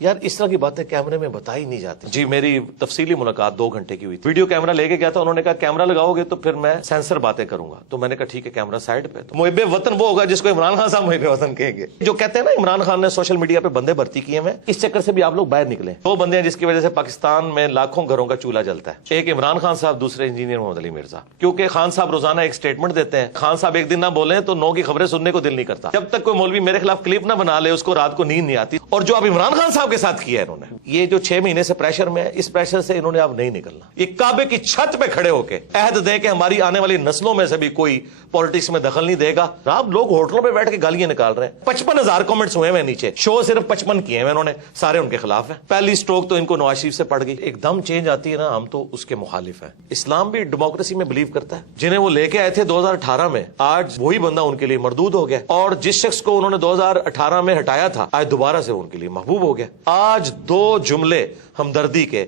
یار اس طرح کی باتیں کیمرے میں بتائی نہیں جاتی. جی میری تفصیلی ملاقات 2 گھنٹے کی ہوئی تھی. ویڈیو کیمرہ لے کے گیا تھا, انہوں نے کہا کیمرہ لگاؤ گے تو پھر میں سینسر باتیں کروں گا. تو میں نے کہا ٹھیک ہے کیمرہ سائڈ پہ. تو محب وطن وہ ہوگا جس کو عمران خان صاحب محب وطن کہیں گے. جو کہتے ہیں نا عمران خان نے سوشل میڈیا پہ بندے بھرتی کیے ہیں, اس چکر سے بھی آپ لوگ باہر نکلے. 2 بندے ہیں جس کی وجہ سے پاکستان میں لاکھوں گھروں کا چولہا جلتا ہے. ایک عمران خان صاحب, دوسرے انجینئر محمد علی مرزا. کیونکہ خان صاحب روزانہ ایک سٹیٹمنٹ دیتے ہیں, خان صاحب ایک دن نہ بولیں تو 9 کی خبریں سننے کو دل نہیں کرتا. جب تک کوئی مولوی میرے خلاف کلپ نہ بنا لے اس کو رات کو نیند نہیں آتی. اور جو اب عمران خان صاحب کے ساتھ کیا ہے انہوں نے, یہ جو 6 مہینے سے پریشر میں ہے, اس پریشر سے انہوں نے اب نہیں نکلنا. یہ کعبے کی چھت پہ کھڑے ہو کے عہد دیں کہ ہماری آنے والی نسلوں میں سے بھی کوئی پالیٹکس میں دخل نہیں دے گا. آپ لوگ ہوٹلوں پہ بیٹھ کے گالیاں نکال رہے ہیں. 55,000 کمنٹس ہوئے ہیں نیچے, شو صرف 55 کیے ہیں انہوں نے, سارے ان کے خلاف ہیں. پہلی سٹروک تو ان کو نواز شریف سے پڑ گئی. ایک دم چینج آتی ہے نا, ہم تو اس کے مخالف ہیں. اسلام بھی ڈیموکریسی میں بلیو کرتا ہے. جنہیں وہ لے کے آئے تھے 2018 میں, آج وہی بندہ ان کے لیے مردود ہو گیا. اور جس شخص کو انہوں نے 2018 میں ہٹایا تھا, آج دوبارہ سے ان کے لیے محبوب ہو گیا. آج 2 جملے ہمدردی کے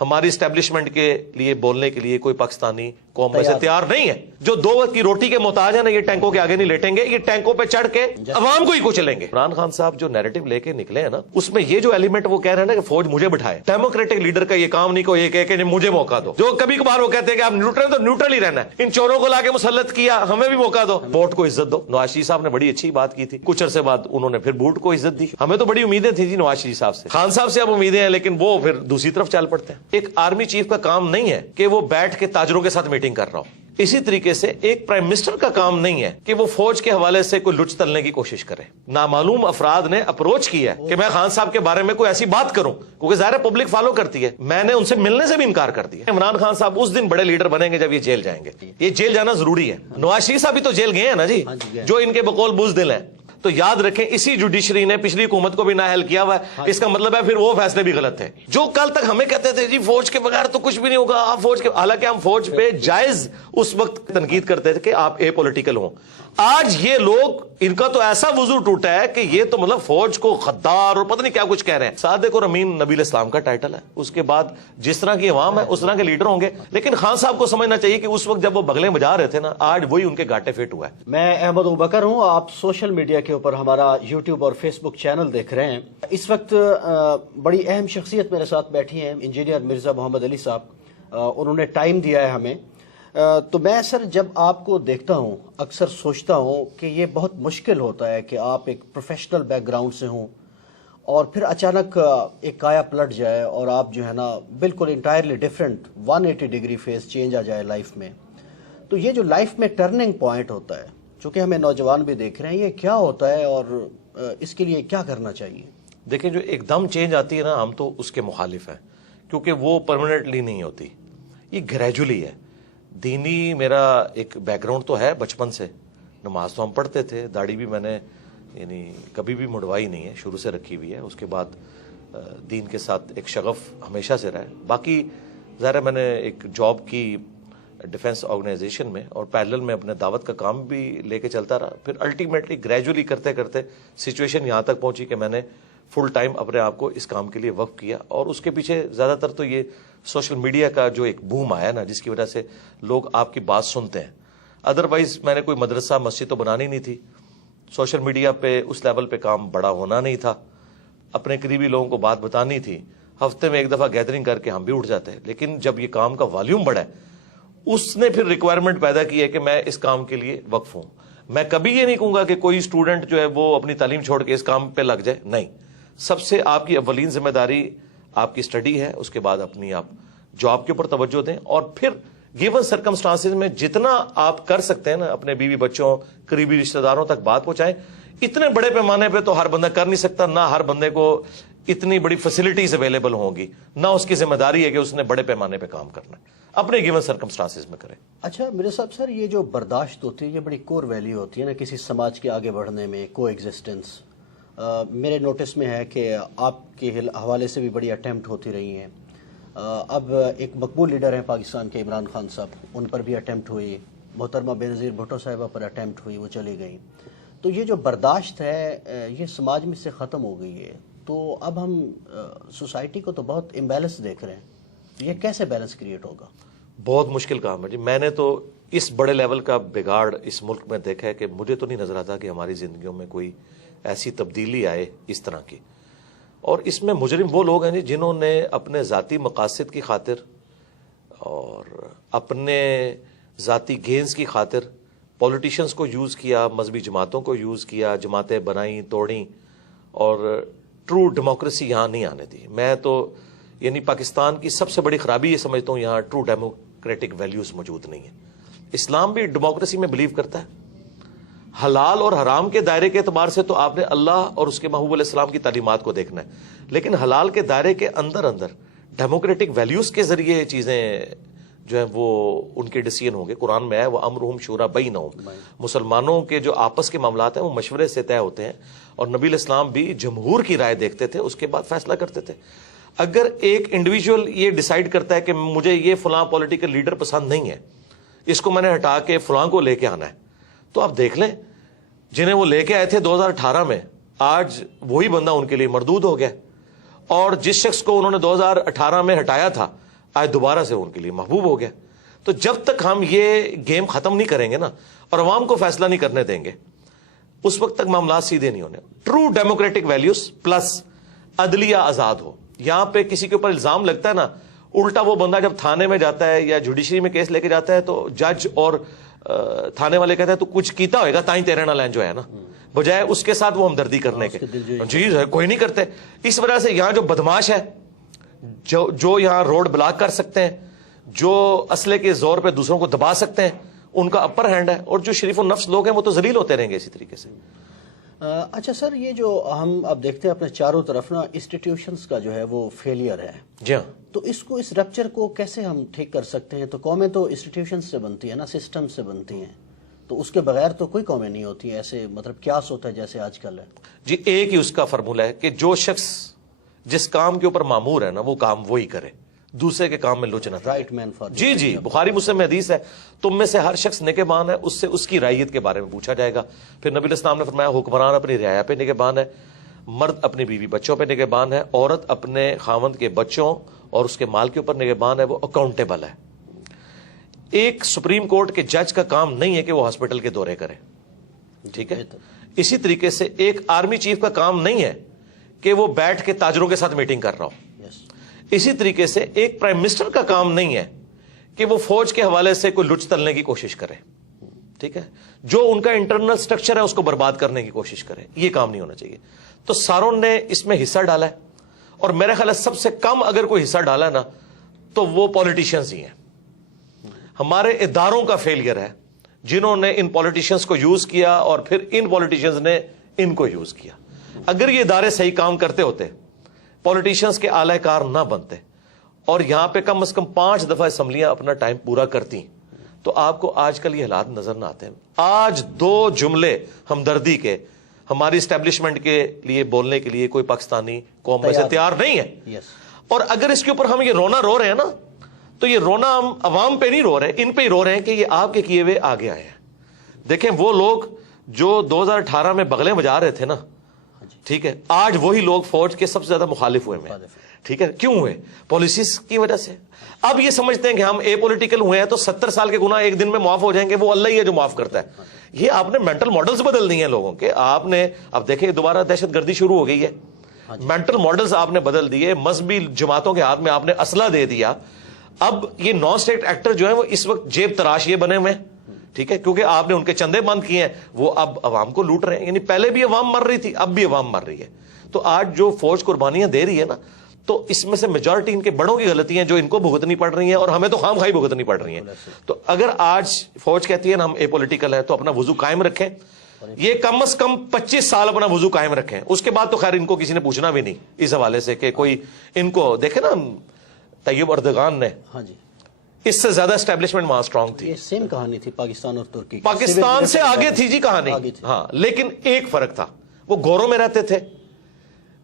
ہماری اسٹیبلشمنٹ کے لیے بولنے کے لیے کوئی پاکستانی قوم میں سے تیار نہیں ہے. جو 2 وقت کی روٹی کے محتاج ہیں نا, یہ ٹینکوں کے آگے نہیں لیٹیں گے, یہ ٹینکوں پہ چڑھ کے عوام کو ہی کچلیں گے. عمران خان صاحب جو نیریٹو لے کے نکلے ہیں نا, اس میں یہ جو ایلیمنٹ وہ کہہ رہے ہیں نا کہ فوج مجھے بٹھائے. ڈیموکریٹک لیڈر کا یہ کام نہیں کو یہ کہہ کہ مجھے موقع دو. جو کبھی کبھار وہ کہتے ہیں کہ آپ نیوٹرل تو نیوٹرل ہی رہنا ہے, ان چوروں کو لا کے مسلط کیا, ہمیں بھی موقع دو, ووٹ کو عزت دو. نواز شریف صاحب نے بڑی اچھی بات کی تھی, کچھ عرصے بعد انہوں نے پھر بوٹ کو عزت دی. ہمیں تو بڑی امیدیں تھی جی نواز شریف صاحب سے, خان صاحب سے اب امیدیں ہیں, لیکن وہ پھر دوسری طرف چل پڑتے ہیں. ایک آرمی چیف کا کام نہیں ہے کہ وہ بیٹھ کے تاجروں کے ساتھ میٹنگ کر رہا ہو. اسی طریقے سے ایک پرائم منسٹر کا کام نہیں ہے کہ وہ فوج کے حوالے سے کوئی لچ تلنے کی کوشش کرے. نامعلوم افراد نے اپروچ کیا ہے کہ میں خان صاحب کے بارے میں کوئی ایسی بات کروں, کیونکہ ظاہر پبلک فالو کرتی ہے. میں نے ان سے ملنے سے بھی انکار کر دیا. عمران خان صاحب اس دن بڑے لیڈر بنیں گے جب یہ جیل جائیں گے. یہ جیل جانا ضروری ہے. نواز شریف صاحب بھی تو جیل گئے ہیں نا جی, جو ان کے بقول بزدل ہیں. تو یاد رکھیں اسی جوڈیشری نے پچھلی حکومت کو بھی نااہل کیا ہوا ہے. اس کا مطلب ہے پھر وہ فیصلے بھی غلط ہیں. جو کل تک ہمیں کہتے تھے جی فوج کے بغیر تو کچھ بھی نہیں ہوگا, آپ فوج کے, حالانکہ ہم فوج پہ جائز اس وقت تنقید کرتے تھے کہ آپ اے پولیٹیکل ہوں. آج یہ لوگ, ان کا تو ایسا وضو ٹوٹا ہے کہ یہ تو مطلب فوج کو غدار اور پتہ نہیں کیا کچھ کہہ رہے ہیں. صادق اور امین نبی الاسلام کا ٹائٹل ہے, اس کے بعد جس طرح کی عوام ہے اس طرح کے لیڈر ہوں گے. لیکن خان صاحب کو سمجھنا چاہیے کہ اس وقت جب وہ بغلیں بجا رہے تھے نا, آج وہی ان کے گاٹے فٹ ہوا ہے. میں احمد ابوبکر ہوں, آپ سوشل میڈیا کے اوپر ہمارا یوٹیوب اور فیس بک چینل دیکھ رہے ہیں. اس وقت بڑی اہم شخصیت میرے ساتھ بیٹھی ہیں, انجینئر مرزا محمد علی صاحب. انہوں نے ٹائم دیا ہے ہمیں. تو میں سر جب آپ کو دیکھتا ہوں اکثر سوچتا ہوں کہ یہ بہت مشکل ہوتا ہے کہ آپ ایک پروفیشنل بیک گراؤنڈ سے ہوں اور پھر اچانک ایک کایا پلٹ جائے اور آپ جو ہے نا بالکل entirely different 180 degree face change آ جائے لائف میں. تو یہ جو لائف میں ٹرننگ پوائنٹ ہوتا ہے, چونکہ ہمیں نوجوان بھی دیکھ رہے ہیں, یہ کیا ہوتا ہے اور اس کے لیے کیا کرنا چاہیے؟ دیکھیں جو ایک دم چینج آتی ہے نا, ہم تو اس کے مخالف ہیں, کیونکہ وہ پرماننٹلی نہیں ہوتی, یہ گریجولی ہے. دینی میرا ایک بیک گراؤنڈ تو ہے بچپن سے, نماز تو ہم پڑھتے تھے, داڑھی بھی میں نے یعنی کبھی بھی مڑوائی نہیں ہے, شروع سے رکھی ہوئی ہے. اس کے بعد دین کے ساتھ ایک شغف ہمیشہ سے رہا ہے. باقی ظاہر ہے میں نے ایک جاب کی ڈیفنس آرگنائزیشن میں, اور پیرلل میں اپنے دعوت کا کام بھی لے کے چلتا رہا. پھر الٹیمیٹلی گریجولی کرتے کرتے سچویشن یہاں تک پہنچی کہ میں نے فل ٹائم اپنے آپ کو اس کام کے لیے وقف کیا. اور اس کے پیچھے زیادہ تر تو یہ سوشل میڈیا کا جو ایک بوم آیا نا, جس کی وجہ سے لوگ آپ کی بات سنتے ہیں. ادروائز میں نے کوئی مدرسہ مسجد تو بنانی نہیں تھی, سوشل میڈیا پہ اس لیول پہ کام بڑا ہونا نہیں تھا, اپنے قریبی لوگوں کو بات بتانی تھی, ہفتے میں ایک دفعہ گیدرنگ کر کے ہم بھی اٹھ جاتے. لیکن جب یہ کام کا والیوم بڑھا ہے, اس نے پھر ریکوائرمنٹ پیدا کی ہے کہ میں اس کام کے لیے وقف ہوں. میں کبھی یہ نہیں کہوں گا کہ کوئی اسٹوڈنٹ جو ہے وہ اپنی تعلیم چھوڑ کے اس کام پہ لگ جائے, نہیں. سب سے آپ کی اولین ذمہ داری آپ کی اسٹڈی ہے, اس کے بعد اپنی آپ جاب کے اوپر توجہ دیں, اور پھر گیون سرکمسٹانسز میں جتنا آپ کر سکتے ہیں نا اپنے بیوی بچوں قریبی رشتہ داروں تک بات پہنچائیں. اتنے بڑے پیمانے پہ تو ہر بندہ کر نہیں سکتا, نہ ہر بندے کو اتنی بڑی فیسلٹیز اویلیبل ہوں گی, نہ اس کی ذمہ داری ہے کہ اس نے بڑے پیمانے پہ کام کرنا ہے. اپنے گیون سرکمسٹانسز میں کریں. اچھا میرے صاحب سر, یہ جو برداشت ہوتی ہے یہ بڑی کور ویلیو ہوتی ہے نا کسی سماج کے آگے بڑھنے میں, کو ایگزسٹنس. میرے نوٹس میں ہے کہ آپ کے حوالے سے بھی بڑی اٹیمپٹ ہوتی رہی ہیں. اب ایک مقبول لیڈر ہیں پاکستان کے عمران خان صاحب, ان پر بھی اٹیمپٹ ہوئی, محترمہ بینظیر بھٹو صاحبہ پر اٹیمپٹ ہوئی, وہ چلی گئی. تو یہ جو برداشت ہے یہ سماج میں سے ختم ہو گئی ہے. تو اب ہم سوسائٹی کو تو بہت امبیلنس دیکھ رہے ہیں, یہ کیسے بیلنس کریٹ ہوگا؟ بہت مشکل کام ہے جی. میں نے تو اس بڑے لیول کا بگاڑ اس ملک میں دیکھا ہے کہ مجھے تو نہیں نظر آتا کہ ہماری زندگیوں میں کوئی ایسی تبدیلی آئے اس طرح کی. اور اس میں مجرم وہ لوگ ہیں جنہوں نے اپنے ذاتی مقاصد کی خاطر اور اپنے ذاتی گینز کی خاطر پولیٹیشنز کو یوز کیا، مذہبی جماعتوں کو یوز کیا، جماعتیں بنائیں توڑیں، اور ٹرو ڈیموکریسی یہاں نہیں آنے دی. میں تو یعنی پاکستان کی سب سے بڑی خرابی یہ سمجھتا ہوں یہاں ٹرو ڈیموکریٹک ویلیوز موجود نہیں ہیں. اسلام بھی ڈیموکریسی میں بلیو کرتا ہے. حلال اور حرام کے دائرے کے اعتبار سے تو آپ نے اللہ اور اس کے محبوب علیہ السلام کی تعلیمات کو دیکھنا ہے، لیکن حلال کے دائرے کے اندر اندر ڈیموکریٹک ویلیوز کے ذریعے یہ چیزیں جو ہیں وہ ان کے ڈیسیژن ہوں گے. قرآن میں ہے وہ امرہم شورا بینہم، مسلمانوں کے جو آپس کے معاملات ہیں وہ مشورے سے طے ہوتے ہیں، اور نبی علیہ السلام بھی جمہور کی رائے دیکھتے تھے، اس کے بعد فیصلہ کرتے تھے. اگر ایک انڈیویجول یہ ڈیسائیڈ کرتا ہے کہ مجھے یہ فلاں پولیٹیکل لیڈر پسند نہیں ہے، اس کو میں نے ہٹا کے فلاں کو لے کے آنا ہے، تو آپ دیکھ لیں جنہیں وہ لے کے آئے تھے 2018 میں، آج وہی بندہ ان کے لیے مردود ہو گیا، اور جس شخص کو انہوں نے 2018 میں ہٹایا تھا آج دوبارہ سے ان کے لیے محبوب ہو گیا. تو جب تک ہم یہ گیم ختم نہیں کریں گے نا اور عوام کو فیصلہ نہیں کرنے دیں گے، اس وقت تک معاملات سیدھے نہیں ہونے. ٹرو ڈیموکریٹک ویلیوز پلس عدلیہ آزاد ہو. یہاں پہ کسی کے اوپر الزام لگتا ہے نا، الٹا وہ بندہ جب تھانے میں جاتا ہے یا جوڈیشری میں کیس لے کے جاتا ہے تو جج اور تھانے والے کہتے ہیں تو کچھ کیتا ہوئے گا تائیں تیرے نہ لین جو ہے نا، بجائے اس کے ساتھ وہ ہمدردی کرنے کے. جی کوئی نہیں کرتے. اس وجہ سے یہاں جو بدماش ہے، جو یہاں روڈ بلاک کر سکتے ہیں، جو اسلحے کے زور پہ دوسروں کو دبا سکتے ہیں، ان کا اپر ہینڈ ہے، اور جو شریف النفس لوگ ہیں وہ تو ذلیل ہوتے رہیں گے اسی طریقے سے. اچھا سر، یہ جو ہم اب دیکھتے ہیں اپنے چاروں طرف نا انسٹیٹیوشنز کا جو ہے وہ فیلئر ہے، جی ہاں، تو اس رپچر کو کیسے ہم ٹھیک کر سکتے ہیں؟ تو قومیں تو انسٹیٹیوشنز سے بنتی ہیں نا، سسٹم سے بنتی ہیں، تو اس کے بغیر تو کوئی قومیں نہیں ہوتی. ایسے مطلب قیاس ہوتا ہے جیسے آج کل ہے. جی ایک ہی اس کا فرمولہ ہے کہ جو شخص جس کام کے اوپر مامور ہے نا وہ کام وہی کرے، دوسرے کے کام میں لچ نہ کرے. رائٹ مین فار جی جی، بخاری مسلم میں حدیث ہے، تم میں سے ہر شخص نگہبان ہے، اس سے اس کی رعیت کے بارے میں پوچھا جائے گا. پھر نبی علیہ السلام نے فرمایا حکمران اپنی رعایا پہ نگہبان ہے، مرد اپنی بیوی بچوں پہ نگہبان ہے، عورت اپنے خاوند کے بچوں اور اس کے مال کے اوپر نگہبان ہے، وہ اکاؤنٹیبل ہے. ایک سپریم کورٹ کے جج کا کام نہیں ہے کہ وہ ہاسپٹل کے دورے کرے، ٹھیک ہے. اسی طریقے سے ایک آرمی چیف کا کام نہیں ہے کہ وہ بیٹھ کے تاجروں کے ساتھ میٹنگ کر رہا ہو. اسی طریقے سے ایک پرائم منسٹر کا کام نہیں ہے کہ وہ فوج کے حوالے سے کوئی لچ تلنے کی کوشش کرے، ٹھیک ہے، جو ان کا انٹرنل سٹرکچر ہے اس کو برباد کرنے کی کوشش کرے. یہ کام نہیں ہونا چاہیے. تو ساروں نے اس میں حصہ ڈالا ہے، اور میرا خیال ہے سب سے کم اگر کوئی حصہ ڈالا ہے نا تو وہ پولیٹیشنز ہی ہیں. ہمارے اداروں کا فیلئر ہے جنہوں نے ان پولیٹیشنز کو یوز کیا اور پھر ان پولیٹیشنز نے ان کو یوز کیا. اگر یہ ادارے صحیح کام کرتے ہوتے، پولیٹیشنز کے اعلی کار نہ بنتے، اور یہاں پہ کم از کم 5 دفعہ اسمبلیاں اپنا ٹائم پورا کرتی، تو آپ کو آج کل یہ حالات نظر نہ آتے ہیں. آج 2 جملے ہمدردی کے ہماری اسٹیبلشمنٹ کے لیے بولنے کے لیے کوئی پاکستانی قوم میں سے تیار نہیں ہے. اور اگر اس کے اوپر ہم یہ رونا رو رہے ہیں نا، تو یہ رونا ہم عوام پہ نہیں رو رہے، ان پہ ہی رو رہے ہیں کہ یہ آپ کے کیے ہوئے آگے آئے ہیں. دیکھیں وہ لوگ جو 2018 میں بغلیں بجا رہے تھے نا، ٹھیک ہے، آج وہی لوگ فوج کے سب سے زیادہ مخالف ہوئے ہیں. ٹھیک ہے، کیوں ہوئے؟ پالیسیز کی وجہ سے. اب یہ سمجھتے ہیں کہ ہم اے پولیٹیکل ہوئے ہیں تو 70 سال کے گناہ ایک دن میں معاف ہو جائیں گے، وہ اللہ ہی ہے جو معاف کرتا ہے. یہ آپ نے مینٹل ماڈلز بدل دیے ہیں لوگوں کے. آپ نے اب دیکھیں دوبارہ دہشت گردی شروع ہو گئی ہے، مینٹل ماڈلز آپ نے بدل دیے، مذہبی جماعتوں کے ہاتھ میں آپ نے اسلحہ دے دیا. اب یہ نان اسٹیٹ ایکٹر جو ہیں وہ اس وقت جیب تراش یہ بنے ہوئے ہیں، ٹھیک ہے، کیونکہ آپ نے ان کے چندے بند کیے ہیں، وہ اب عوام کو لوٹ رہے ہیں. یعنی پہلے بھی عوام مر رہی تھی، اب بھی عوام مر رہی ہے. تو آج جو فوج قربانیاں دے رہی ہے نا، تو اس میں سے میجورٹی ان کے بڑوں کی غلطیاں جو ان کو بھگتنی پڑ رہی ہیں، اور ہمیں تو خام خواہی بھگتنی پڑ رہی ہیں. تو اگر آج فوج کہتی ہے نا ہم اے پولیٹیکل ہے، تو اپنا وضو قائم رکھیں. یہ کم از کم 25 سال اپنا وضو قائم رکھیں. اس کے بعد تو خیر ان کو کسی نے پوچھنا بھی نہیں اس حوالے سے کہ کوئی ان کو دیکھے نا. طیب اردگان نے اس سے زیادہ اسٹیبلشمنٹ وہاں اسٹرانگ تھی. سیم کہانی تھی پاکستان اور ترکی، پاکستان سے آگے تھی جی کہانی. ہاں، لیکن ایک فرق تھا، وہ گوروں میں رہتے تھے،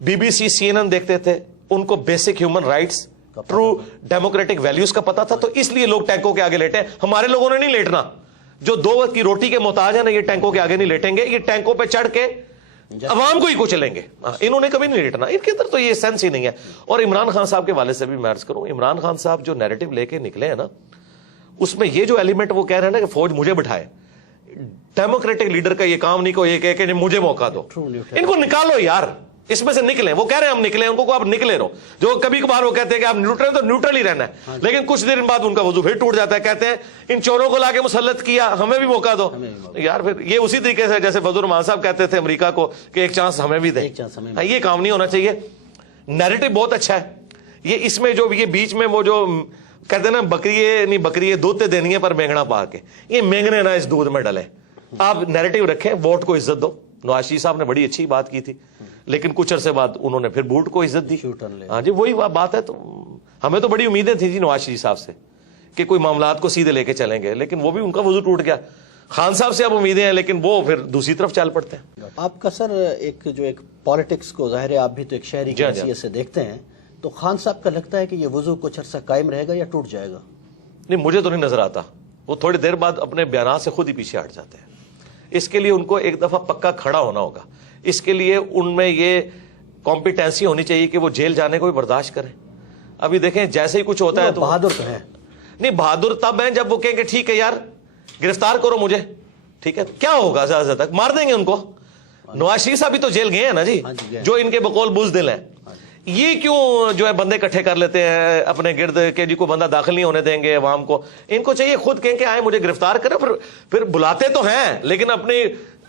بی بی سی CNN دیکھتے تھے، ان کو basic human rights, true democratic values کا پتا تھا. تو اس لیے لوگ ٹینکوں کے آگے لیٹے. ہمارے لوگوں نے نہیں لیٹنا. جو 2 وقت کی روٹی کے محتاج ہیں نا، یہ ٹینکوں کے آگے نہیں لیٹیں گے. یہ ٹینکوں پہ چڑھ کے عوام کو ہی کچلیں گے. انہوں نے کبھی نہیں لیٹنا. ان کے اندر تو یہ سینس ہی نہیں ہے. اور عمران خان صاحب کے والے سے بھی میں عرض کروں، عمران خان صاحب جو نیریٹو لے کے نکلے ہیں نا، اس میں یہ جو ایلیمنٹ وہ کہہ رہے ہیں نا کہ فوج مجھے بٹھائے، ڈیموکریٹک لیڈر کا یہ کام نہیں کو یہ کہے کہ مجھے موقع دو. ان کو نکالو یار. اس میں سے نکلیں. وہ کہہ رہے ہیں ہم نکلیں, ان کو آپ نکلے رہو. جو کبھی کبھار وہ کہتے ہیں کہ آپ نیوٹرل, تو نیوٹرل ہی رہنا ہے, لیکن کچھ دیر بعد ان کا وضو پھر ٹوٹ جاتا ہے. کہتے ہیں ان چوروں کو لا کے مسلط کیا, ہمیں بھی موقع دو. یار پھر یہ اسی طریقے سے جیسے فضل الرحمان صاحب کہتے تھے امریکہ کو کہ ایک چانس ہمیں بھی دیں. یہ کام نہیں ہونا چاہیے. نیریٹو بہت اچھا ہے یہ, اس میں جو یہ بیچ میں وہ جو کہتے ہیں نا بکری دودھ تے دینی ہے پر مینگنا پا کے, یہ مینگنے نہ اس دودھ میں ڈلے. آپ نیریٹو رکھیں, ووٹ کو عزت دو. نواز شریف صاحب نے بڑی اچھی بات کی تھی, لیکن کچھ عرصے بعد انہوں نے پھر بوٹ کو عزت دی. ہاں جی وہی بات ہے. تو ہمیں تو بڑی امیدیں تھیں جی نواز شریف صاحب سے کہ کوئی معاملات کو سیدھے لے کے چلیں گے, لیکن وہ بھی ان کا وضو ٹوٹ گیا. خان صاحب سے اب امیدیں ہیں, لیکن وہ پھر دوسری طرف چل پڑتے ہیں. آپ کا سر ایک پالیٹکس کو ظاہر ہے آپ بھی تو ایک شہری کی حیثیت سے دیکھتے ہیں, تو خان صاحب کا لگتا ہے کہ یہ وضو کچھ عرصہ قائم رہے گا یا ٹوٹ جائے گا؟ نہیں مجھے تو نہیں نظر آتا. وہ تھوڑی دیر بعد اپنے بیانات سے خود ہی پیچھے ہٹ جاتے ہیں. اس کے لیے ان کو ایک دفعہ پکا کھڑا ہونا ہوگا. اس کے لیے ان میں یہ کمپیٹنسی ہونی چاہیے کہ وہ جیل جانے کو بھی برداشت کریں. ابھی دیکھیں جیسے ہی کچھ ہوتا ہے تو بہادر تو ہیں. نہیں بہادر تب ہیں جب وہ کہیں گے ٹھیک ہے یار گرفتار کرو مجھے, ٹھیک ہے کیا ہوگا زیادہ تک مار دیں گے ان کو. نواز شریف صاحب بھی تو جیل گئے ہیں نا جی, جو ان کے بقول بزدل ہیں. یہ کیوں جو ہے بندے اکٹھے کر لیتے ہیں اپنے گرد کہ جی کو بندہ داخل نہیں ہونے دیں گے عوام کو. ان کو چاہیے خود کہیں کہ آئے مجھے گرفتار کریں, پھر بلاتے تو ہیں لیکن اپنی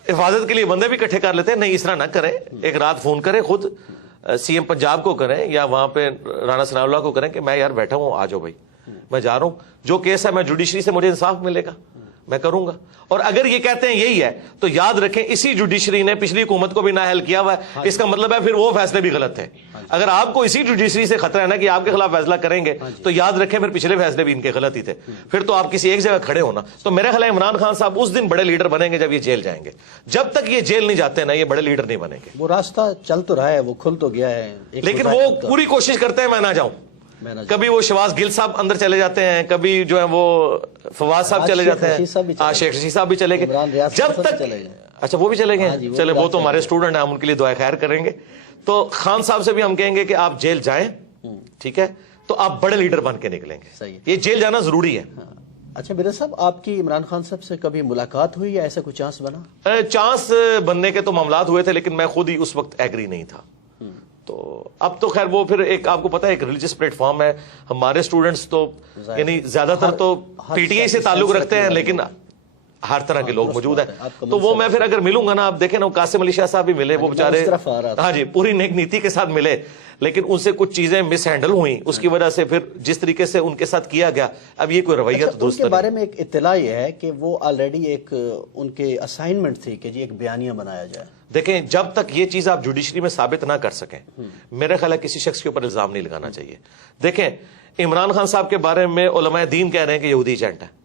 حفاظت کے لیے بندے بھی اکٹھے کر لیتے ہیں. نہیں اس طرح نہ کریں, ایک رات فون کریں خود سی ایم پنجاب کو کریں یا وہاں پہ رانا ثناء اللہ کو کریں کہ میں یار بیٹھا ہوں, آ جاؤ بھائی میں جا رہا ہوں, جو کیس ہے میں جوڈیشری سے مجھے انصاف ملے گا میں کروں گا. اور اگر یہ کہتے ہیں یہی ہے تو یاد رکھیں اسی جوڈیشری نے پچھلی حکومت کو بھی نااہل کیا ہوا ہے. اس کا مطلب ہے پھر وہ فیصلے بھی غلط تھے. اگر آپ کو اسی جوڈیشری سے خطرہ ہے نا کہ آپ کے خلاف فیصلہ کریں گے تو یاد رکھیں پھر پچھلے فیصلے بھی ان کے غلط ہی تھے. پھر تو آپ کسی ایک جگہ کھڑے ہونا. تو میرے خیال ہے عمران خان صاحب اس دن بڑے لیڈر بنیں گے جب یہ جیل جائیں گے. جب تک یہ جیل نہیں جاتے نا یہ بڑے لیڈر نہیں بنیں گے. وہ راستہ چل تو رہا ہے, وہ کھل تو گیا ہے, لیکن وہ پوری کوشش کرتے ہیں میں نہ جاؤں. کبھی وہ شواز گل صاحب اندر چلے جاتے ہیں, کبھی جو ہے وہ فواز صاحب چلے جاتے ہیں, شیخ رشید صاحب بھی چلے گئے. جب تک اچھا وہ بھی چلے گئے, چلے وہ تو ہمارے اسٹوڈنٹ ہیں, ہم ان کے لیے دعائیں خیر کریں گے. تو خان صاحب سے بھی ہم کہیں گے کہ آپ جیل جائیں, ٹھیک ہے, تو آپ بڑے لیڈر بن کے نکلیں گے. یہ جیل جانا ضروری ہے. اچھا مرزا صاحب آپ کی عمران خان صاحب سے کبھی ملاقات ہوئی یا ایسا کوئی چانس بنا؟ چانس بننے کے تو معاملات ہوئے تھے لیکن میں خود ہی اس وقت ایگری نہیں تھا. تو اب تو خیر وہ پھر ایک آپ کو پتا ہے ایک ریلیجس پلیٹ فارم ہے. ہمارے اسٹوڈنٹس تو یعنی زیادہ تر تو پی ٹی آئی سے تعلق رکھتے ہیں لیکن ہر طرح کے لوگ موجود ہیں. تو وہ میں پھر اگر ملوں گا نا, آپ دیکھیں نا قاسم علی شاہ صاحب بھی ملے, وہ بیچارے ہاں جی پوری نیک نیتی کے ساتھ ملے, لیکن ان سے کچھ چیزیں مس ہینڈل ہوئیں, اس کی وجہ سے پھر جس طریقے سے ان کے ساتھ کیا گیا اب یہ کوئی رویہ تو درست کے بارے میں ایک اطلاع یہ ہے کہ وہ آلریڈی ایک ان کے اسائنمنٹ تھی کہ جی ایک بیانیہ بنایا جائے. دیکھیں جب تک یہ چیز آپ جوڈیشری میں ثابت نہ کر سکیں میرے خیال ہے کسی شخص کے اوپر الزام نہیں لگانا چاہیے. دیکھیں عمران خان صاحب کے بارے میں علماء دین کہہ رہے ہیں کہ یہودی ایجنٹ ہے,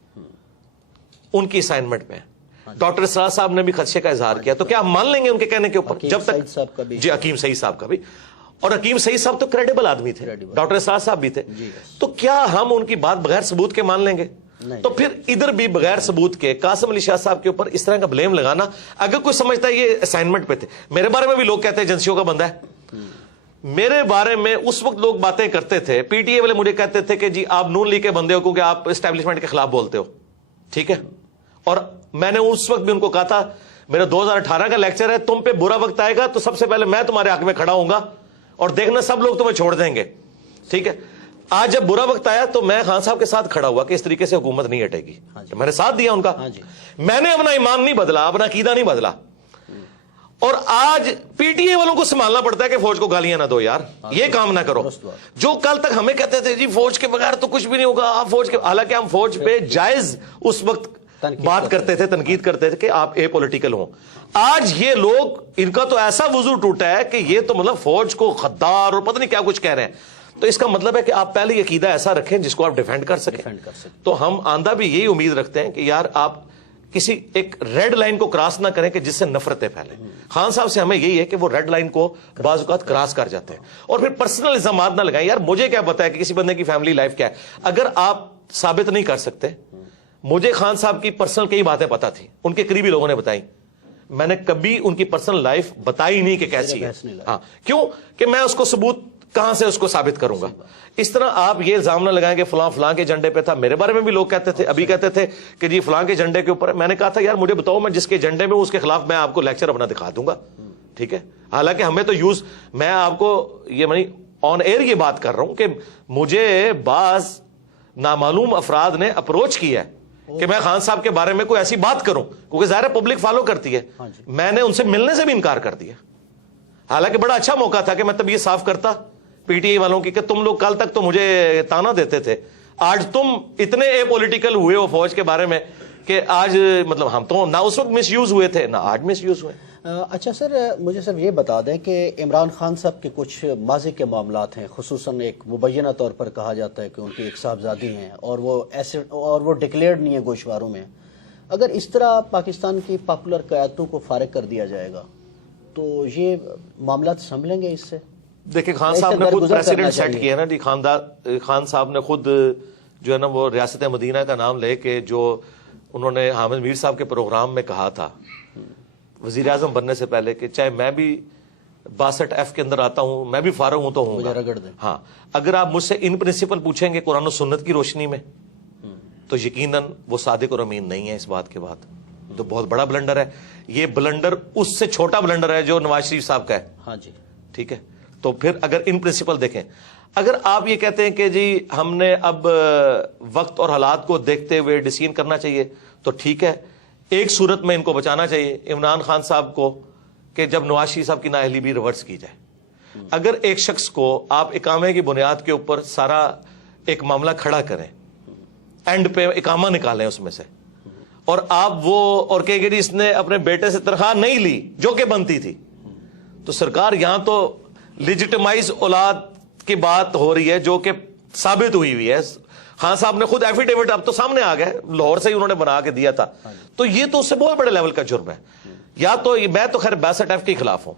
ان کی اسائنمنٹ میں. ڈاکٹر اسرار صاحب نے بھی خدشے کا اظہار کیا, تو کیا ہم مان لیں گے ان کے کہنے کے اوپر؟ جب تک جی حکیم سعید صاحب کا بھی, اور حکیم سعید صاحب تو کریڈیبل آدمی تھے, ڈاکٹر اسرار صاحب بھی تھے, تو کیا ہم ان کی بات بغیر ثبوت کے مان لیں گے؟ تو پھر ادھر بھی بغیر ثبوت کے قاسم علی شاہ صاحب کے اوپر اس طرح کا بلیم لگانا, اگر کوئی سمجھتا ہے یہ اسائنمنٹ پہ تھے. میرے بارے میں بھی لوگ کہتے ہیں ایجنسیوں کا بندہ ہے. میرے بارے میں اس وقت لوگ باتیں کرتے تھے, پی ٹی اے والے مجھے کہتے تھے کہ جی آپ نون لیگ کے بندے ہو کیونکہ آپ اسٹیبلشمنٹ کے خلاف بولتے ہو, ٹھیک ہے. اور میں نے اس وقت بھی ان کو کہا تھا میرا 2018 کا لیکچر ہے, تم پہ برا وقت آئے گا تو سب سے پہلے میں تمہارے حق میں کھڑا ہوں گا اور دیکھنا سب لوگ تمہیں چھوڑ دیں گے, ٹھیک ہے. آج جب برا وقت آیا تو میں خان صاحب کے ساتھ کھڑا ہوا کہ اس طریقے سے حکومت نہیں ہٹے گی. میں نے ساتھ دیا ان کا, میں نے اپنا ایمان نہیں بدلا, اپنا عقیدہ نہیں بدلا. اور آج پی ٹی اے والوں کو سنبھالنا پڑتا ہے کہ فوج کو گالیاں نہ دو یار, یہ کام نہ کرو. جو کل تک ہمیں کہتے تھے جی فوج کے بغیر تو کچھ بھی نہیں ہوگا, آپ فوج کے, حالانکہ ہم فوج پہ جائز اس وقت بات کرتے تھے, تنقید کرتے تھے کہ آپ اے پولیٹیکل ہوں. آج یہ لوگ ان کا تو ایسا وضو ٹوٹا ہے کہ یہ تو مطلب فوج کو غدار اور پتہ نہیں کیا کچھ کہہ رہے ہیں. تو اس کا مطلب ہے کہ آپ پہلے عقیدہ ایسا رکھیں جس کو آپ ڈیفینڈ کر سکیں. تو ہم آندہ بھی یہی امید رکھتے ہیں کہ یار آپ کسی ایک ریڈ لائن کو کراس نہ کریں کہ جس سے نفرتیں پھیلیں. خان صاحب سے ہمیں یہی ہے کہ وہ ریڈ لائن کو بعض اوقات کراس کر جاتے ہیں اور پھر پرسنل الزامات نہ لگائیں. یار مجھے کیا پتا ہے کہ کسی بندے کی فیملی لائف کیا ہے, اگر آپ ثابت نہیں کر سکتے. مجھے خان صاحب کی پرسنل کئی باتیں پتا تھی, ان کے قریبی لوگوں نے بتائی, میں نے کبھی ان کی پرسنل لائف بتائی نہیں کہ کیسی ہے. ہاں کیوں کہ میں اس کو ثبوت کہاں سے اس کو ثابت کروں گا. اس طرح آپ یہ الزام نہ لگائیں کہ فلاں فلاں کے جھنڈے پہ تھا. میرے بارے میں بھی لوگ کہتے تھے, ابھی کہتے تھے کہ جی فلاں کے جھنڈے کے اوپر. میں نے کہا تھا یار مجھے بتاؤ, میں جس کے جھنڈے میں اس کے خلاف میں آپ کو لیکچر اپنا دکھا دوں گا, ٹھیک ہے. حالانکہ ہمیں تو یوز, میں آپ کو یہ آن ایئر یہ بات کر رہا ہوں کہ مجھے بعض نامعلوم افراد نے اپروچ کیا ہے کہ میں خان صاحب کے بارے میں کوئی ایسی بات کروں, کیونکہ ظاہر پبلک فالو کرتی ہے. میں نے ان سے ملنے سے بھی انکار کر دیا, حالانکہ بڑا اچھا موقع تھا کہ میں تب یہ صاف کرتا پی ٹی آئی والوں کی کہ تم لوگ کل تک تو مجھے تانا دیتے تھے, آج تم اتنے اے پولیٹیکل ہوئے ہو فوج کے بارے میں کہ آج مطلب ہم تو نہ اس وقت مس یوز ہوئے تھے نہ آج مس یوز ہوئے. اچھا سر, مجھے صرف یہ بتا دیں کہ عمران خان صاحب کے کچھ ماضی کے معاملات ہیں, خصوصاً ایک مبینہ طور پر کہا جاتا ہے کہ ان کی ایک صاحبزادی ہیں اور وہ ڈکلیئرڈ نہیں ہے گوشواروں میں. اگر اس طرح پاکستان کی پاپولر قیادتوں کو فارغ کر دیا جائے گا تو یہ معاملات سنبھلیں گے اس سے؟ دیکھیں خان صاحب نے خود پریسیڈنٹ سیٹ کیا نا جی, خان صاحب نے خود جو ہے نا وہ ریاست مدینہ کا نام لے کے جو انہوں نے حامد میر صاحب کے پروگرام میں کہا تھا وزیر اعظم بننے سے پہلے کہ چاہے میں بھی 62F کے اندر آتا ہوں, میں بھی فارغ ہوں تو ہوں گا. ہاں, اگر آپ مجھ سے ان پرنسپل پوچھیں گے قرآن و سنت کی روشنی میں تو یقیناً وہ صادق اور امین نہیں ہے اس بات کے بعد, تو بہت بڑا بلنڈر ہے. یہ بلنڈر اس سے چھوٹا بلنڈر ہے جو نواز شریف صاحب کا ہے. ہاں جی, ٹھیک ہے. تو پھر اگر ان پرنسپل دیکھیں, اگر آپ یہ کہتے ہیں کہ جی ہم نے اب وقت اور حالات کو دیکھتے ہوئے ڈیسیژن کرنا چاہیے تو ٹھیک ہے, ایک صورت میں ان کو بچانا چاہیے عمران خان صاحب کو کہ جب نواز شریف صاحب کی نااہلی بھی ریورس کی جائے. اگر ایک شخص کو آپ اقامے کی بنیاد کے اوپر سارا ایک معاملہ کھڑا کریں, اینڈ پہ اقامہ نکالیں اس میں سے, اور آپ وہ اور کہ جی اس نے اپنے بیٹے سے تنخواہ نہیں لی جو کہ بنتی تھی, تو سرکار یہاں تو لیجیٹمائز اولاد کی بات ہو رہی ہے جو کہ ثابت ہوئی ہے. خان صاحب نے خود ایفیڈیوٹ اب تو سامنے آ گئے, لاہور سے ہی انہوں نے بنا کے دیا تھا. تو یہ تو اس سے بہت بڑے لیول کا جرم ہے. یا تو میں تو خیر 62F کے خلاف ہوں,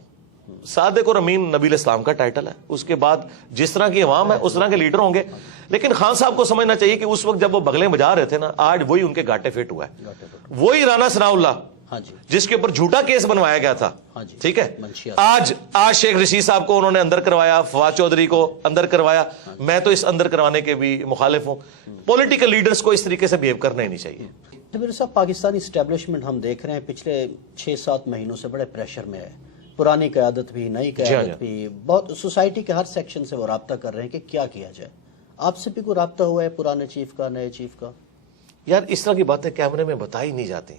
صادق اور امین نبی الاسلام کا ٹائٹل ہے, اس کے بعد جس طرح کی عوام ہے اس طرح کے لیڈر ہوں گے. لیکن خان صاحب کو سمجھنا چاہیے کہ اس وقت جب وہ بغلیں بجا رہے تھے نا, آج وہی ان کے گاٹے فٹ ہوا ہے. وہی رانا ثناء اللہ جس کے اوپر جھوٹا کیس بنوایا گیا تھا, ٹھیک ہے, آج شیخ رشید صاحب کو انہوں نے اندر کروایا, فواد چودھری کو اندر کروایا. میں تو اس اندر کروانے کے بھی مخالف ہوں. پولیٹیکل لیڈرز کو اس طریقے سے بہیو کرنا ہی نہیں چاہیے. میرے صاحب, پاکستانی اسٹیبلشمنٹ ہم دیکھ رہے ہیں پچھلے 6-7 مہینوں سے بڑے پریشر میں ہے. پرانی قیادت بھی, نئی قیادت بھی, بہت سوسائٹی کے ہر سیکشن سے وہ رابطہ کر رہے ہیں کہ کیا کیا جائے. آپ سے بھی کوئی رابطہ ہوا ہے پرانے چیف کا, نئے چیف کا؟ یار اس طرح کی باتیں کیمرے میں بتائی نہیں جاتی,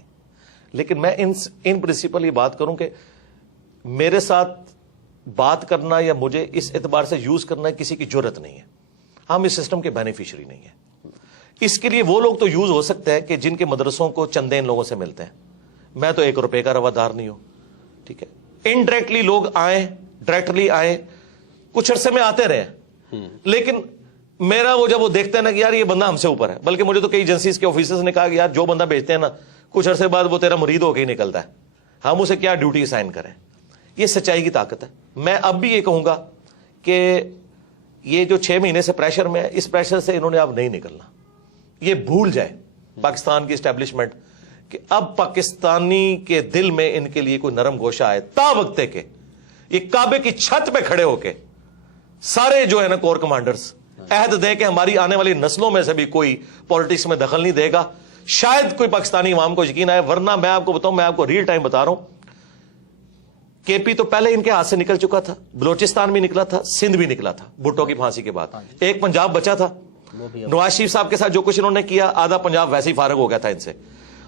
لیکن میں ان پرنسپل یہ بات کروں کہ میرے ساتھ بات کرنا یا مجھے اس اعتبار سے یوز کرنا کسی کی جرت نہیں ہے. ہم اس سسٹم کے بینیفیشری نہیں ہیں. اس کے لیے وہ لوگ تو یوز ہو سکتے ہیں کہ جن کے مدرسوں کو چندے ان لوگوں سے ملتے ہیں. میں تو 1 روپے کا روادار نہیں ہوں, ٹھیک ہے. انڈائریکٹلی لوگ آئیں, ڈائریکٹلی آئیں, کچھ عرصے میں آتے رہے, لیکن میرا وہ جب وہ دیکھتے ہیں نا کہ یار یہ بندہ ہم سے اوپر ہے, بلکہ مجھے تو کئی ایجنسیز کے آفیسرز نے کہا کہ یار جو بندہ بیچتے ہیں نا کچھ عرصے بعد وہ تیرا مرید ہو کے ہی نکلتا ہے, ہم اسے کیا ڈیوٹی اسائن کریں. یہ سچائی کی طاقت ہے. میں اب بھی یہ کہوں گا کہ یہ جو 6 مہینے سے پریشر میں ہے, اس پریشر سے انہوں نے اب نہیں نکلنا. یہ بھول جائے پاکستان کی اسٹیبلشمنٹ کہ اب پاکستانی کے دل میں ان کے لیے کوئی نرم گوشہ آئے. تا وقت کہ یہ کعبے کی چھت پہ کھڑے ہو کے سارے جو ہے نا کور کمانڈرز عہد دیں کہ ہماری آنے والی نسلوں میں سے بھی کوئی پالیٹکس میں دخل نہیں دے گا, شاید کوئی پاکستانی عوام کو یقین آئے. ورنہ میں آپ کو بتاؤں, میں آپ کو ریل ٹائم بتا رہا ہوں, کے پی تو پہلے ان کے ہاتھ سے نکل چکا تھا, بلوچستان بھی نکلا تھا, سندھ بھی نکلا تھا بھٹو کی پھانسی کے بعد. ایک پنجاب بچا تھا. نواز شریف صاحب کے ساتھ جو کچھ انہوں نے کیا, آدھا پنجاب ویسے ہی فارغ ہو گیا تھا ان سے.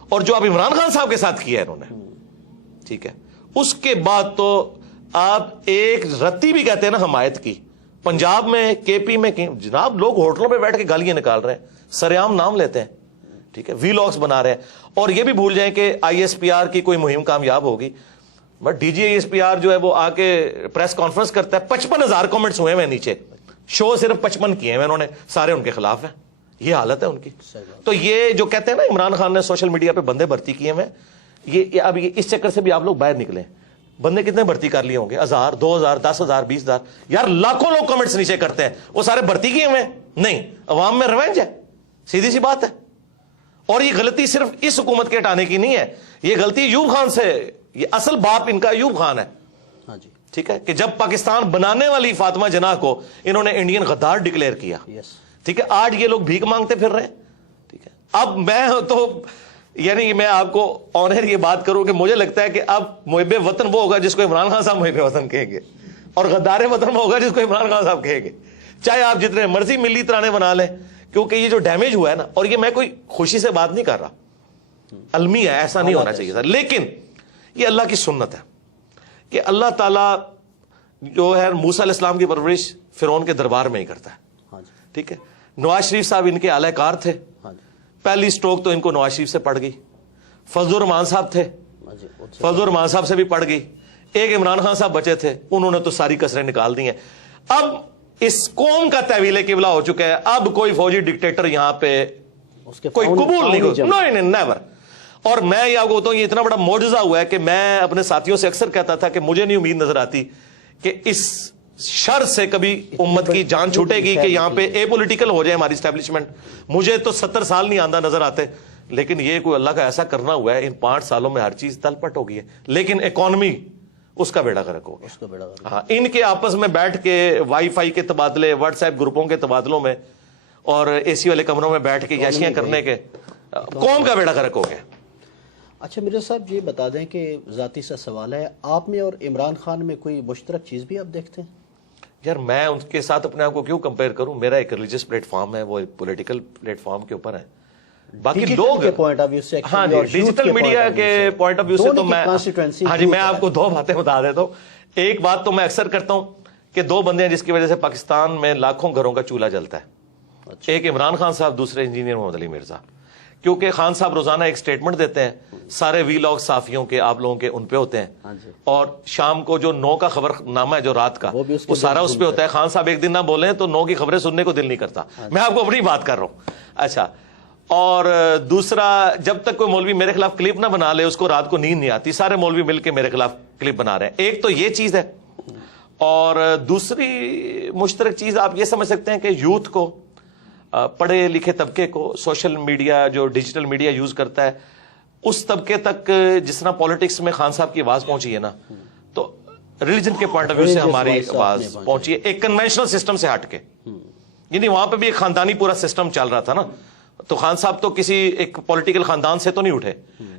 اور جو اب عمران خان صاحب کے ساتھ کیا انہوں نے, ٹھیک ہے, اس کے بعد تو آپ ایک رتی بھی کہتے ہیں نا حمایت کی, پنجاب میں کے پی میں جناب لوگ ہوٹلوں پہ بیٹھ کے گالیاں نکال رہے ہیں, سرعام نام لیتے ہیں, ٹھیک ہے, وی لاگس بنا رہے ہیں. اور یہ بھی بھول جائیں کہ ISPR کی کوئی مہم کامیاب ہوگی, بٹ DG ISPR جو ہے وہ آ کے پریس کانفرنس کرتا ہے, 55,000 کامنٹس ہوئے ہیں نیچے, شو صرف 55 کیے ہیں انہوں نے, سارے ان کے خلاف ہیں. یہ حالت ہے ان کی. تو یہ جو کہتے ہیں نا عمران خان نے سوشل میڈیا پہ بندے بھرتی کیے ہیں, یہ اب اس چکر سے بھی آپ لوگ باہر نکلیں. بندے کتنے بھرتی کر لیے ہوں گے, 1000, 2000, 10,000, 20,000, یار لاکھوں لوگ کمنٹس نیچے کرتے ہیں, وہ سارے بھرتی کیے ہوئے نہیں. عوام میں ریونج ہے, سیدھی سی بات ہے. اور یہ غلطی صرف اس حکومت کے ہٹانے کی نہیں ہے, یہ غلطی ایوب خان سے, یہ اصل باپ ان کا ایوب خان ہے, ٹھیک ہے, کہ جب پاکستان بنانے والی فاطمہ جناح کو انہوں نے انڈین غدار ڈکلیئر کیا, ٹھیک ہے, آج یہ لوگ بھیک مانگتے پھر رہے ہیں, ٹھیک ہے. اب میں تو یعنی میں آپ کو آنر یہ بات کروں کہ مجھے لگتا ہے کہ اب محب وطن وہ ہوگا جس کو عمران خان صاحب محب وطن کہیں گے, اور غدار وطن وہ ہوگا جس کو عمران خان صاحب کہیں گے, چاہے آپ جتنے مرضی ملی ترانے بنا لیں, کیونکہ یہ جو ڈیمیج ہوا ہے نا, اور یہ میں کوئی خوشی سے بات نہیں کر رہا, المی ہے, ایسا نہیں ہونا چاہیے تھا, لیکن یہ اللہ کی سنت ہے کہ اللہ تعالیٰ جو ہے موسیٰ علیہ السلام کی پرورش فرعون کے دربار میں ہی کرتا ہے. ٹھیک ہے, نواز شریف صاحب ان کے اعلی کار تھے, پہلی سٹروک تو ان کو نواز شریف سے پڑ گئی, فضل الرحمان صاحب تھے, فضل الرحمان صاحب سے بھی پڑ گئی, ایک عمران خان صاحب بچے تھے, انہوں نے تو ساری کسریں نکال دی ہیں. اب اس قوم کا تحویل قبلہ ہو چکا ہے, اب کوئی فوجی ڈکٹیٹر یہاں پہ کوئی قبول نہیں کرتا, نہیں نیور. اور میں یہ آپ کو بتاؤں, یہ اتنا بڑا معجزہ ہوا ہے کہ میں اپنے ساتھیوں سے اکثر کہتا تھا کہ مجھے نہیں امید نظر آتی کہ اس شر سے کبھی امت کی جان چھوٹے گی کہ یہاں پہ اے پولیٹیکل ہو جائے ہماری اسٹیبلشمنٹ. مجھے تو 70 سال نہیں آندہ نظر آتے, لیکن یہ کوئی اللہ کا ایسا کرنا ہوا ہے, ان 5 سالوں میں ہر چیز تل پٹ ہو گئی ہے, لیکن اکانومی اس کا بیڑا غرق ہو گیا. ہاں, ان کے آپس میں بیٹھ کے وائی فائی کے تبادلے, واٹس ایپ گروپوں کے تبادلوں میں, اور اے سی والے کمروں میں بیٹھ کے یاشیاں کرنے کے قوم کا بیڑا غرق ہو گیا. اچھا مرزا صاحب یہ بتا دیں کہ ذاتی سا سوال ہے, آپ میں اور عمران خان میں کوئی مشترک چیز بھی آپ دیکھتے ہیں؟ یار میں ان کے ساتھ اپنے آپ کو کیوں کمپیئر کروں, میرا ایک ریلیجس پلیٹ فارم ہے, وہ پولیٹیکل پلیٹ فارم کے اوپر ہے. باقی لوگ ہاں جی, ڈیجیٹل میڈیا کے پوائنٹ آف ویو سے تو میں ہاں جی, میں آپ کو 2 باتیں بتا دیتا ہوں. ایک بات تو میں اکثر کرتا ہوں کہ 2 بندے ہیں جس کی وجہ سے پاکستان میں لاکھوں گھروں کا چولہا جلتا ہے, ایک عمران خان صاحب, دوسرے انجینئر محمد علی مرزا. کیونکہ خان صاحب روزانہ ایک سٹیٹمنٹ دیتے ہیں, سارے وی لاگ صحافیوں کے, آپ لوگوں کے ان پہ ہوتے ہیں, اور شام کو جو 9 کا خبر نامہ ہے جو رات کا, وہ سارا اس پہ ہوتا ہے. خان صاحب ایک دن نہ بولیں تو 9 کی خبریں سننے کو دل نہیں کرتا. میں آپ کو اپنی بات کر رہا ہوں. اچھا, اور دوسرا, جب تک کوئی مولوی میرے خلاف کلپ نہ بنا لے اس کو رات کو نیند نہیں آتی, سارے مولوی مل کے میرے خلاف کلپ بنا رہے ہیں. ایک تو یہ چیز ہے, اور دوسری مشترک چیز آپ یہ سمجھ سکتے ہیں کہ یوتھ کو, پڑھے لکھے طبقے کو, سوشل میڈیا جو ڈیجیٹل میڈیا یوز کرتا ہے, اس طبقے تک جس طرح پالیٹکس میں خان صاحب کی آواز پہنچی ہے نا, تو ریلیجن کے پوائنٹ آف ویو سے ہماری آواز پہنچی ہے ایک کنونشنل سسٹم سے ہٹ کے. یعنی وہاں پہ بھی ایک خاندانی پورا سسٹم چل رہا تھا نا, تو خان صاحب تو کسی ایک پولیٹیکل خاندان سے تو نہیں اٹھے,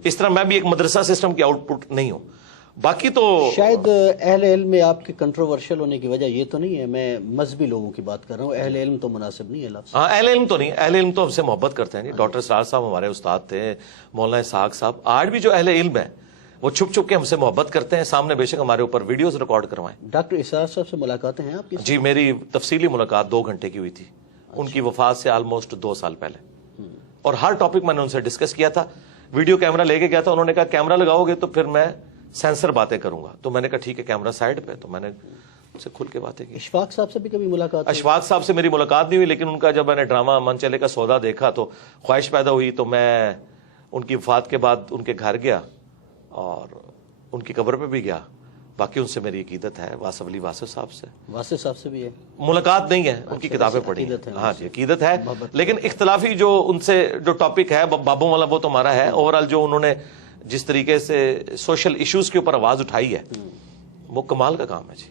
اس طرح میں بھی ایک مدرسہ سسٹم کی آؤٹ پٹ نہیں ہوں. باقی تو شاید اہل علم میں آپ کے کنٹروورشل ہونے کی وجہ یہ تو نہیں ہے, میں مذہبی لوگوں کی بات کر رہا ہوں, اہل علم تو مناسب نہیں ہے لفظ. ہاں, اہل علم تو نہیں, اہل علم تو ہم سے محبت کرتے ہیں. ڈاکٹر سراج صاحب ہمارے استاد تھے, مولانا اسحاق صاحب, آج بھی جو اہل علم ہیں وہ چھپ چھپ کے ہم سے محبت کرتے ہیں, سامنے بے شک ہمارے اوپر ویڈیوز ریکارڈ کروائیں. ڈاکٹر اسحاق صاحب سے ملاقاتیں ہیں آپ کی؟ جی, میری تفصیلی ملاقات 2 گھنٹے کی ہوئی تھی, ان کی وفات سے آلموسٹ 2 سال پہلے, اور ہر ٹاپک میں نے ان سے ڈسکس کیا تھا. ویڈیو کیمرہ لے کے گیا تھا, انہوں نے کہا کیمرہ لگاؤ گے تو پھر میں سینسر باتیں کروں گا, تو میں نے کہا ٹھیک ہے کیمرہ سائڈ پہ, تو میں نے ان سے کھل کے باتیں کی. اشفاق صاحب سے بھی کبھی ملاقات؟ اشفاق صاحب سے میری ملاقات نہیں ہوئی, لیکن ان کا جب میں نے ڈرامہ من چلے کا سودا دیکھا تو خواہش پیدا ہوئی, تو میں ان کی وفات کے بعد ان کے گھر گیا اور ان کی قبر پہ بھی گیا. باقی ان سے میری عقیدت ہے. واصف علی واصف صاحب سے, واصف صاحب سے بھی ہے ملاقات نہیں ہے, ان کی کتابیں پڑھی. ہاں جی, عقیدت ہے, لیکن اختلافی جو ان سے جو ٹاپک ہے بابوں والا وہ تو ہمارا ہے. اوورآل جو انہوں نے جس طریقے سے سوشل ایشوز کے اوپر آواز اٹھائی ہے وہ کمال کا کام ہے جی.